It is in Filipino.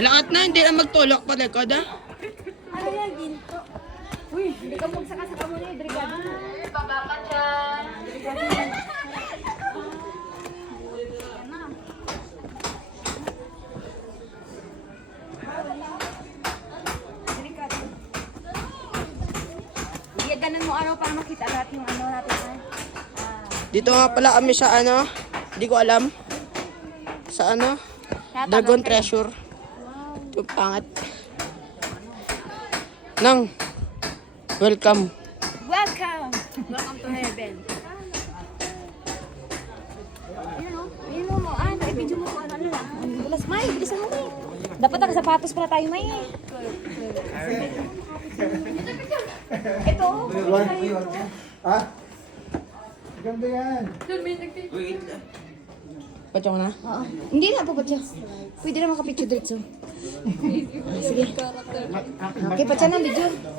Lahat na, hindi na magtulak pa likod ah. Ano yan, ginto? Uy, hindi ka magsaka-saka mo na yung brigada. Baba ka dyan. Iya, ganun mo ano para makita lahat yung ano natin. Dito nga pala kami sa ano, hindi ko alam. Sa ano, Dragon Treasure. Ito pangat. Nang, welcome. Welcome! Welcome to heaven. Ayun mo, i-video mo kung ano lang. Bulas, May, bilisan mo, May. Dapat nakasapatos pala tayo, May. Ito, Ha? Ganda yan. Patsong na? oo. Hindi na po, Patya. Pwede naman ka-picture diretso. Sige. Okay, Patya na, video.